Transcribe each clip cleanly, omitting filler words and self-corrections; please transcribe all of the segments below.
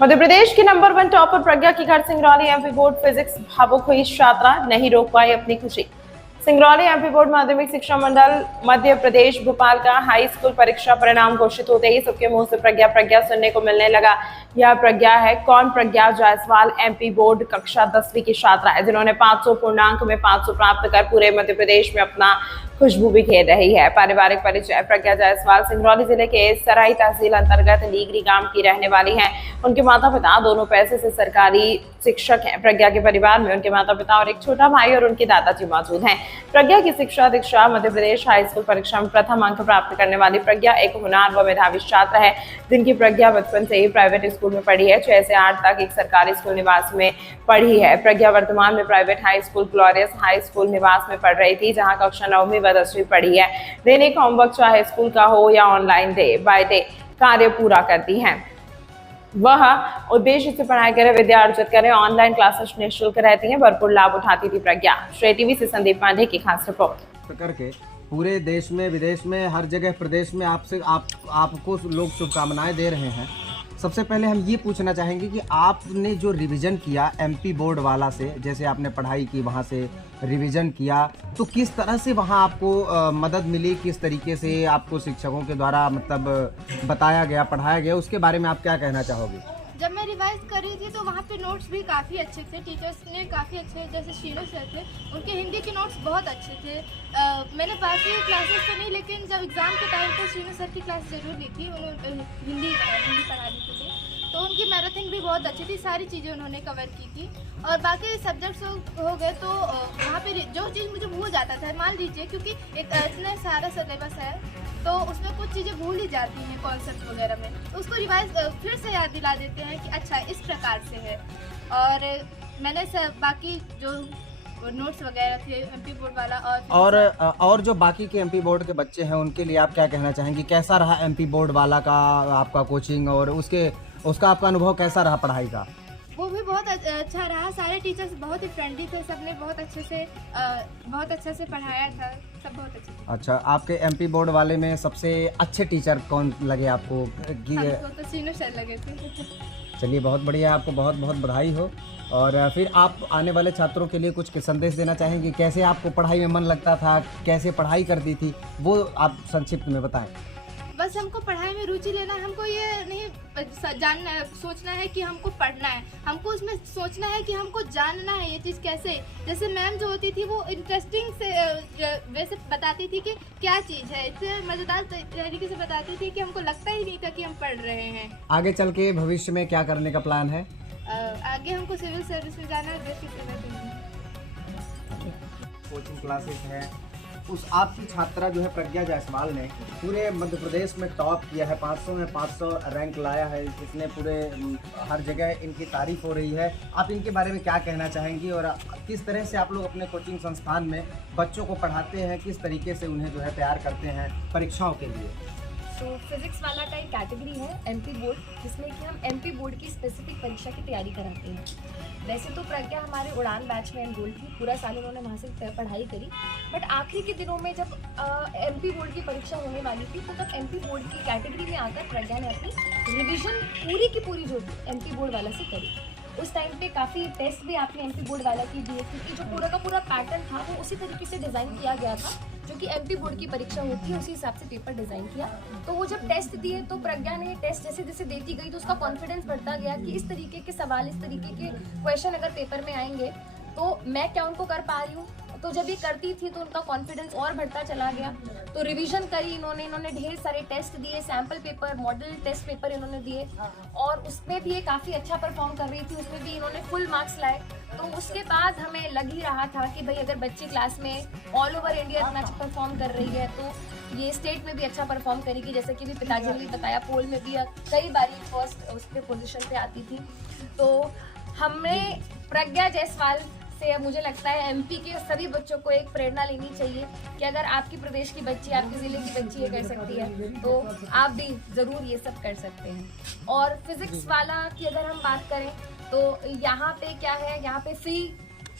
मध्य प्रदेश की number 1 topper प्रज्ञा की घर सिंगरौली एमपी बोर्ड फिजिक्स भावुक हुई छात्रा, नहीं रोक पाई अपनी खुशी। सिंगरौली एमपी बोर्ड माध्यमिक शिक्षा मंडल मध्य प्रदेश भोपाल का हाई स्कूल परीक्षा परिणाम घोषित होते ही सबके मुंह से प्रज्ञा प्रज्ञा सुनने को मिलने लगा। यह प्रज्ञा है कौन? प्रज्ञा जायसवाल एमपी बोर्ड कक्षा 10वीं की छात्रा है, जिन्होंने 500 पूर्णांक में 500 प्राप्त कर पूरे मध्य प्रदेश में अपना खुशबू बिखेर रही है। पारिवारिक परिचय: प्रज्ञा जायसवाल सिंगरौली जिले के सराई तहसील अंतर्गत लीगरी गांव की रहने वाली हैं। उनके माता पिता दोनों पैसे से सरकारी शिक्षक हैं। प्रज्ञा के परिवार में उनके माता पिता और एक छोटा भाई और उनके दादाजी मौजूद हैं। प्रज्ञा की शिक्षा दीक्षा मध्य प्रदेश हाई स्कूल परीक्षा में प्रथम अंक प्राप्त करने वाली प्रज्ञा एक होनहार व मेधावी छात्र है, जिनकी प्रज्ञा बचपन से ही प्राइवेट स्कूल में पढ़ी है। 6 से 8 तक एक सरकारी स्कूल निवास में पढ़ी है। प्रज्ञा वर्तमान में private high school glorious high school निवास में पढ़ रही थी, जहां कक्षा 9वीं व 10वीं पढ़ी है। दैनिक होमवर्क चाहे स्कूल का हो या ऑनलाइन डे बाय डे कार्य पूरा करती हैं। वह उद्देश्य से पढ़ाई करे, विद्या अर्जित करे, ऑनलाइन क्लासेस निःशुल्क रहती हैं, भरपूर लाभ उठाती थी प्रज्ञा। श्रेय टीवी से संदीप पांडे की खास रिपोर्ट। करके पूरे देश में विदेश में हर जगह प्रदेश में आपको लोग शुभकामनाएं दे रहे हैं। सबसे पहले हम ये पूछना चाहेंगे कि आपने जो रिवीजन किया एमपी बोर्ड वाला से, जैसे आपने पढ़ाई की वहाँ से रिवीजन किया, तो किस तरह से वहाँ आपको मदद मिली, किस तरीके से आपको शिक्षकों के द्वारा मतलब बताया गया, पढ़ाया गया, उसके बारे में आप क्या कहना चाहोगे? जब मैं रिवाइज कर रही थी तो वहाँ पे नोट्स भी काफ़ी अच्छे थे, टीचर्स ने काफ़ी अच्छे, जैसे शीनो सर थे, उनके हिंदी के नोट्स बहुत अच्छे थे। मैंने बाकी क्लासेस तो नहीं, लेकिन जब एग्ज़ाम के टाइम पे शीनो सर की क्लास ज़रूर ली थी, उन्होंने हिंदी पढ़ा दी थी, तो उनकी मैराथन भी बहुत अच्छी थी, सारी चीज़ें उन्होंने कवर की थी। और बाकी सब्जेक्ट्स हो गए तो वहाँ पे जो चीज़ मुझे भूल जाता था, मान लीजिए क्योंकि इतना सारा सिलेबस है तो उसमें कुछ चीज़ें भूल ही जाती हैं कॉन्सेप्ट वगैरह में, तो उसको रिवाइज फिर से याद दिला देते हैं कि अच्छा इस प्रकार से है। और मैंने बाकी जो नोट्स वगैरह थे एमपी बोर्ड वाला और जो बाकी के एमपी बोर्ड के बच्चे हैं उनके लिए आप क्या कहना चाहेंगे? कैसा रहा एमपी बोर्ड वाला का आपका कोचिंग और उसका आपका अनुभव कैसा रहा पढ़ाई का? वो भी बहुत अच्छा रहा, सारे टीचर्स बहुत ही फ्रेंडली थे, सबने बहुत अच्छे से पढ़ाया था, सब बहुत अच्छे थे। अच्छा, आपके एमपी बोर्ड वाले में सबसे अच्छे टीचर कौन लगे आपको? हमको तो शीनो सर लगे थे। चलिए, बहुत बढ़िया, आपको बहुत बहुत बधाई हो। और फिर आप आने वाले छात्रों के लिए कुछ संदेश देना चाहेंगे? कैसे आपको पढ़ाई में मन लगता था, कैसे पढ़ाई करती थी, वो आप संक्षिप्त में बताएं। बस हमको पढ़ाई में रुचि लेना, हमको ये नहीं जानना है, सोचना है कि हमको पढ़ना है, हमको उसमें सोचना है कि हमको जानना है ये चीज़ कैसे। जैसे मैम जो होती थी वो इंटरेस्टिंग से वैसे बताती थी कि क्या चीज़ है, इतने मज़ेदार तरीके से बताती थी कि हमको लगता ही नहीं था कि हम पढ़ रहे हैं। आगे चल के भविष्य में क्या करने का प्लान है? आगे हमको सिविल सर्विस में जाना है, कोचिंग क्लासेस है। उस आपकी छात्रा जो है प्रज्ञा जायसवाल ने पूरे मध्य प्रदेश में टॉप किया है, 500 में 500 रैंक लाया है, इसने पूरे हर जगह इनकी तारीफ हो रही है। आप इनके बारे में क्या कहना चाहेंगी और किस तरह से आप लोग अपने कोचिंग संस्थान में बच्चों को पढ़ाते हैं, किस तरीके से उन्हें जो है तैयार करते हैं परीक्षाओं के लिए? तो फिजिक्स वाला का एक कैटेगरी है एमपी बोर्ड, जिसमें कि हम एमपी बोर्ड की स्पेसिफिक परीक्षा की तैयारी कराते हैं। वैसे तो प्रज्ञा हमारे उड़ान बैच में एनरोल थी, पूरा साल उन्होंने वहाँ से पढ़ाई करी, बट आखिरी के दिनों में जब एमपी बोर्ड की परीक्षा होने वाली थी तो तब एमपी बोर्ड की कैटेगरी में आकर प्रज्ञा ने अपनी रिविजन पूरी की पूरी जो एमपी बोर्ड वाला से करी। उस टाइम पे काफ़ी टेस्ट भी आपने एमपी बोर्ड वाला की दिए, क्योंकि जो पूरा का पूरा पैटर्न था वो उसी तरीके से डिज़ाइन किया गया था जो कि एमपी बोर्ड की परीक्षा होती है, उसी हिसाब से पेपर डिज़ाइन किया। तो वो जब टेस्ट दिए तो प्रज्ञा ने टेस्ट जैसे जैसे देती गई तो उसका कॉन्फिडेंस बढ़ता गया कि इस तरीके के सवाल, इस तरीके के क्वेश्चन अगर पेपर में आएंगे तो मैं क्या उनको कर पा रही हूँ। तो जब ये करती थी तो उनका कॉन्फिडेंस और बढ़ता चला गया। तो रिवीजन करी इन्होंने ढेर सारे टेस्ट दिए, sample paper, model test paper इन्होंने दिए, और उसमें भी ये काफ़ी अच्छा परफॉर्म कर रही थी, उसमें भी इन्होंने फुल मार्क्स लाए। तो उसके बाद हमें लग ही रहा था कि भाई अगर बच्ची क्लास में ऑल ओवर इंडिया इतना अच्छा परफॉर्म कर रही है तो ये स्टेट में भी अच्छा परफॉर्म करेगी। जैसे कि भी पिताजी ने बताया, पोल में भी कई बार फर्स्ट उस पर पोजिशन पे आती थी। तो हमने प्रज्ञा जायसवाल से मुझे लगता है एमपी के सभी बच्चों को एक प्रेरणा लेनी चाहिए कि अगर आपकी प्रदेश की बच्ची, आपके ज़िले की बच्ची ये कर सकती है तो आप भी ज़रूर ये सब कर सकते हैं। और फिज़िक्स वाला की अगर हम बात करें तो यहाँ पे क्या है, यहाँ पे फ्री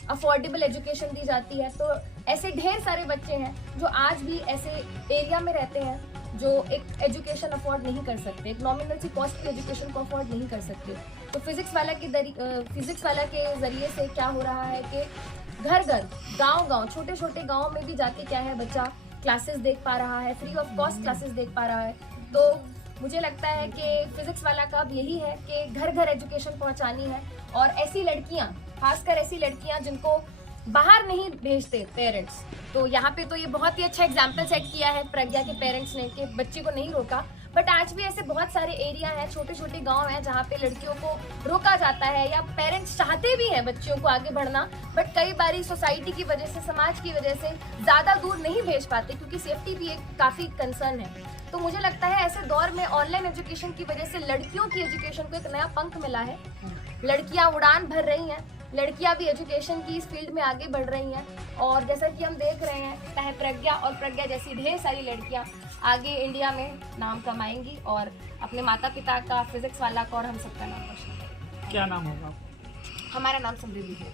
अफोर्डेबल एजुकेशन दी जाती है। तो ऐसे ढेर सारे बच्चे हैं जो आज भी ऐसे एरिया में रहते हैं जो एक एजुकेशन अफोर्ड नहीं कर सकते, एक नॉमिनल सी कॉस्ट की एजुकेशन को अफोर्ड नहीं कर सकते। तो फिजिक्स वाला के ज़रिए से क्या हो रहा है कि घर घर गांव छोटे छोटे गाँव में भी जाके क्या है बच्चा क्लासेस देख पा रहा है, फ्री ऑफ कॉस्ट क्लासेस देख पा रहा है। तो मुझे लगता है कि फिजिक्स वाला का अब यही है कि घर घर एजुकेशन पहुंचानी है, और ऐसी लड़कियां, खासकर ऐसी लड़कियां जिनको बाहर नहीं भेजते पेरेंट्स, तो यहाँ पे तो ये बहुत ही अच्छा एग्जाम्पल सेट किया है प्रज्ञा के पेरेंट्स ने कि बच्चे को नहीं रोका। बट आज भी ऐसे बहुत सारे एरिया हैं, छोटे छोटे गांव हैं जहाँ पे लड़कियों को रोका जाता है, या पेरेंट्स चाहते भी हैं बच्चियों को आगे बढ़ना, बट कई बारी सोसाइटी की वजह से, समाज की वजह से ज़्यादा दूर नहीं भेज पाते, क्योंकि सेफ्टी भी एक काफ़ी कंसर्न है। तो मुझे लगता है ऐसे दौर में ऑनलाइन एजुकेशन की वजह से लड़कियों की एजुकेशन को एक नया पंख मिला है। लड़कियां उड़ान भर रही हैं, लड़कियां भी एजुकेशन की इस फील्ड में आगे बढ़ रही हैं, और जैसा कि हम देख रहे हैं चाहे प्रज्ञा और प्रज्ञा जैसी ढेर सारी लड़कियां आगे इंडिया में नाम कमाएंगी और अपने माता पिता का, फिजिक्स वाला का और हम सबका नाम रोशन करेंगी। क्या नाम होगा? हमारा नाम समृद्धि है।